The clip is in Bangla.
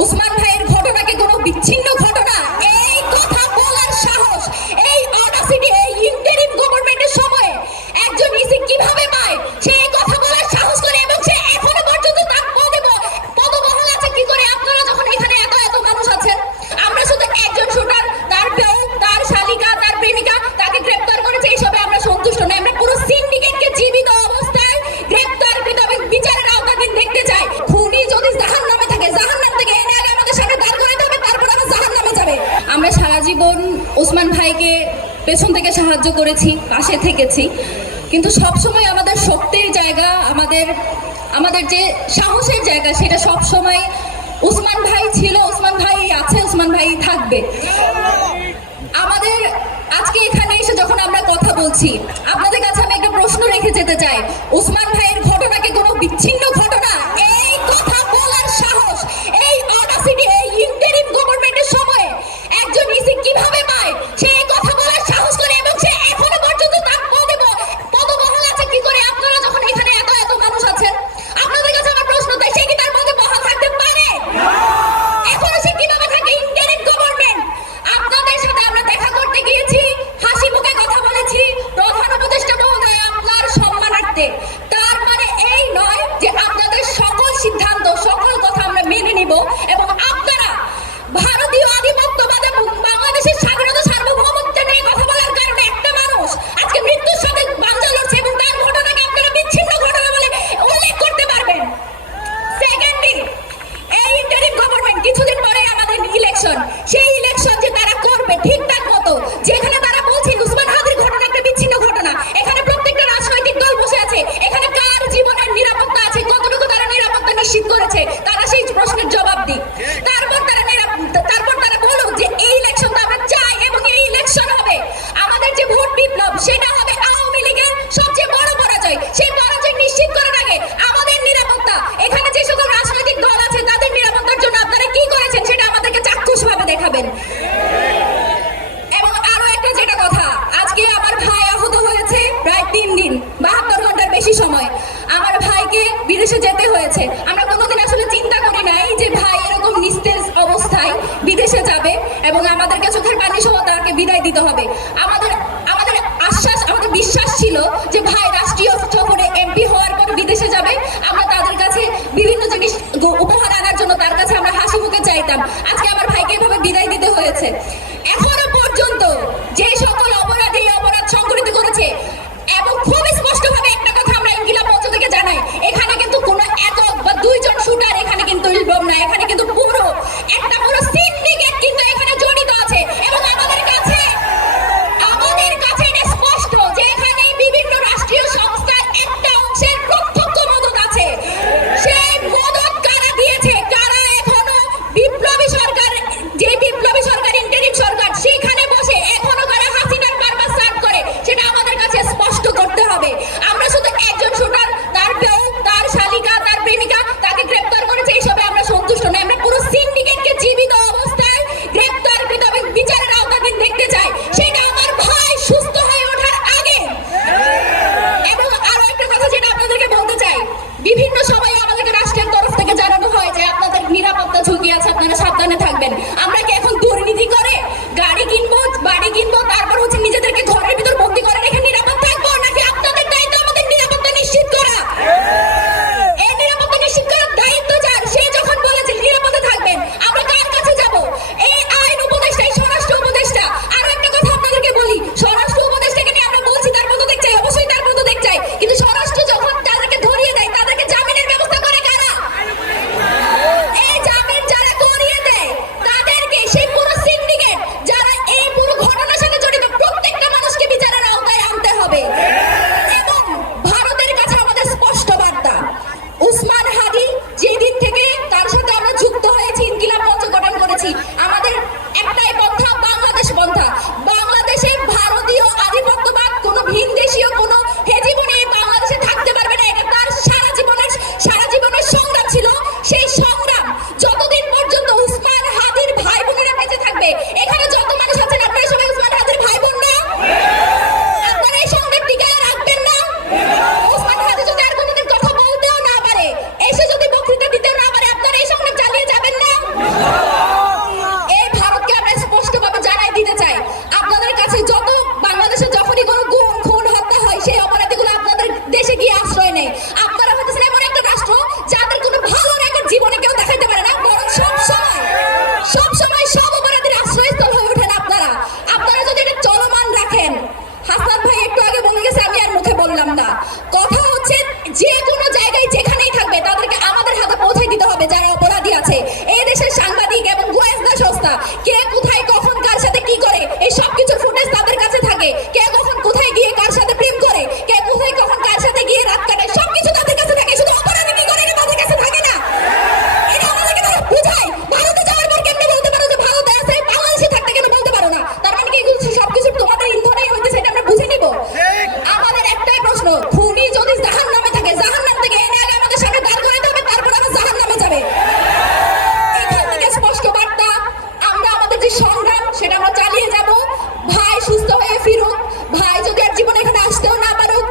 ওসমান ভাইয়ের ঘটনাকে কোনো বিচ্ছিন্ন ঘটনা এই কথা বলার সাহস, এই অডাসিটি এই ইন্টারিম গভর্নমেন্টের সময়ে একজন ইসি কিভাবে পায়? সে এই কথা বলার সাহস করে এবং সে এখনো পর্যন্ত তার পদবহাল আছে কি করে? আপনারা যখন এখানে এত এত মানুষ আছেন, আমরা শুধু একজন শুটার, তার বউ, তার শালিকা, তার প্রেমিকা, তাকে গ্রেফতার করেছে, এইসবে আমরা সন্তুষ্ট নই। আমরা পুরো সিন্ডিকেটকে জীবিত অবস্থায় গ্রেফতারকৃত এবং বিচারের আওতাধীন দেখতে চাই। খুনি যদি জাহান্নামে থাকে, জাহান্নাম থেকে এনে আগে আমাদের সামনে দাঁড় করাতে হবে, তারপর আমরা জাহান্নামে যাবে। আমরা সারা জীবন ওসমান ভাইকে পেছন থেকে সাহায্য করেছি, পাশে থেকেছি, কিন্তু সবসময় আমাদের শক্তির জায়গা, আমাদের যে সাহসের জায়গা, সেটা সবসময় ওসমান ভাই ছিল, ওসমান ভাই আছে, ওসমান ভাই থাকবে। আমাদের আজকে এখানে এসে যখন আমরা কথা বলছি, আপনাদের কাছে আমি একটা প্রশ্ন রেখে যেতে চাই। ওসমান ভাইয়ের ঘটনাকে কোনো বিচ্ছিন্ন ঘটনা এই কথা বলার সাহস, এই অডাসিটি এই ইন্টারিম গভর্নমেন্টের সময়ে একজন ইসি কিভাবে পায়? সে এই কথা বলার সাহস করে এবং সে এখনো পর্যন্ত তার পদবহাল আছে কি করে? আপনারা যখন এখানে এত এত মানুষ আছেন, আপনাদের কাছে আমার প্রশ্ন, তাই সে কি তার পদবহাল থাকতে পারে? এখনো সে কিভাবে থাকে? Interim government. আপনাদের সাথে আমরা দেখা করতে গিয়েছি, হাসি মুখে কথা বলেছি, প্রধান উপদেষ্টা মহোদয় আপনার সম্মানার্থে। তার মানে এই নয় যে আপনাদের সকল সিদ্ধান্ত, সকল কথা আমরা মেনে নিব এবং আপনারা ভারতীয় আধিপত্যবাদ এবং বাংলাদেশের স্বাধীনতা সার্বভৌমত্ব নিয়ে কথা বলার কারণে একটা মানুষ আজকে মৃত্যুর সাথে বাঁচা লড়ছে এবং তার ঘটনাকে আপনারা বিচ্ছিন্ন ঘটনা বলে উল্লেখ করতে পারবেন। সেকেন্ডলি, এই ইন্টারিম গভর্নমেন্ট কিছুদিন পরে আমাদের ইলেকশন, সেই ইলেকশন যে তারা করবে ঠিকঠাক মতো, যেখানে তারা বলছে ওসমান হাদির ঘটনা একটা বিচ্ছিন্ন ঘটনা, এখানে প্রত্যেকটা রাজনৈতিক দল বসে আছে, এখানে কার জীবনের নিরাপত্তা আছে, কতটুকু তারা নিরাপত্তা নিশ্চিত করেছে, তারা সেই প্রশ্নের জবাব দিক। তারপর তারা বলুক যে এই ইলেকশনটা আমরা চাই এবং এই ইলেকশন হবে, আমাদের যে ভোট বিপ্লব সেটা হবে আওয়ামী লীগের সবচেয়ে বড় পরাজয়। সেই পরাজয় নিশ্চিত করার আগে আমাদের নিরাপত্তা, এখানে যে সকল রাজনৈতিক দল আছে তাদের নিরাপত্তার জন্য আপনারা কি করেছেন সেটা আমাদেরকে চাক্ষুষভাবে দেখাবেন। এবং আরো একটা যেটা কথা, আজকে আমার ভাই আহত হয়েছে প্রায় 3 দিন, 72 ঘন্টার বেশি সময় আমার ভাইকে বিদেশে যেতে হয়েছে। আমরা কোনোদিন আসলে চিন্তা করি নাই যে ভাই এরকম নিস্তেজ অবস্থায় বিদেশে যাবে এবং আমাদেরকে চোখের পানি সহ তাকে বিদায় দিতে হবে। আমাদের বিশ্বাস ছিল যে ভাই রাষ্ট্রীয় সফরে এমপি হওয়ার পর বিদেশে যাবে, আমরা তাদের কাছে বিভিন্ন জিনিস উপহার আনার জন্য তার কাছে আমরা হাসি মুখে চাইতাম। আজকে আমার ভাইকে এভাবে বিদায় দিতে হয়েছে। এখনো পর্যন্ত যে সকল অপরাধী অপরাধ সংঘটিত করেছে, এবং খুব স্পষ্টভাবে একটা কথা আমরা ইনকিলাব মঞ্চ থেকে জানাই, এখানে কিন্তু কোনো একক বা 2 জন শুটার এখানে কিন্তু ইনভলভ না, এখানে কিন্তু পুরো সিন্ডিকেট কিন্তু এখানে জড়িত আছে। এবং আমাদের কাছে এটা স্পষ্ট যে এখানে বিভিন্ন রাষ্ট্রীয় সংস্থার একটা অংশের প্রত্যক্ষ মদত আছে। সেই মদত কারা দিয়েছে, কারা এখনো বিপ্লবী সরকার, যে বিপ্লবী সরকার ইন্টারিম সরকার, সেখানে বসে এখনো কারা হাসিনার বারবার সার্ভ করে, সেটা আমাদের কাছে স্পষ্ট করতে হবে। আমরা শুধু একজন শুটার, তার বউ, তার শালিকা, তার প্রেমিকা, তাকে গ্রেফতার করেছে, এইসবে আমরা সন্তুষ্ট নই। আমরা পুরো সিন্ডিকেটকে জীবিত অবস্থায় গ্রেফতারকৃত এবং বিচারের আওতাধীন দেখতে চাই, সেটা আমার ভাই সুস্থ হয়ে ওঠার আগে। এবং আরো একটা কথা যেটা আপনাদেরকে বলতে চাই, বিভিন্ন সময় আমাদেরকে রাষ্ট্রের তরফ থেকে জানানো হয় যে আপনাদের নিরাপত্তা ঝুঁকি আছে, আপনারা সাবধানে থাকবেন। আমরা কি এখন দুর্নীতি করে গাড়ি কিনবো, বাড়ি কিনবো, তারপর হচ্ছে নিজেদেরকে ঘরের ভিতর বন্দি করে রেখে নিরাপদ থাকবো, নাকি আপনাদের দায়িত্ব আমাদের নিরাপত্তা নিশ্চিত করা? এই নিরাপত্তা নিশ্চিত করার দায়িত্ব যার, সে যখন বলেছে নিরাপদে থাকবেন, আমরা কার কাছে যাব? এই আইন উপদেষ্টা, এই স্বরাষ্ট্র উপদেষ্টা। আরো একটা কথা আপনাদেরকে বলি, স্বরাষ্ট্র উপদেষ্টাকে নিয়ে আমরা বলছি তার পদত্যাগ চাই, অবশ্যই তার পদত্যাগ চাই, কিন্তু স্বরাষ্ট্র যখন তাদেরকে ধরিয়ে দেয়, তাদেরকে জামিনের ব্যবস্থা করে কারা? এই জামিন যারা করিয়ে দেয় তাদেরকে, সেই পুরো সিন্ডিকেট যারা এই পুরো ঘটনার সাথে জড়িত, আসতেও না পারুক,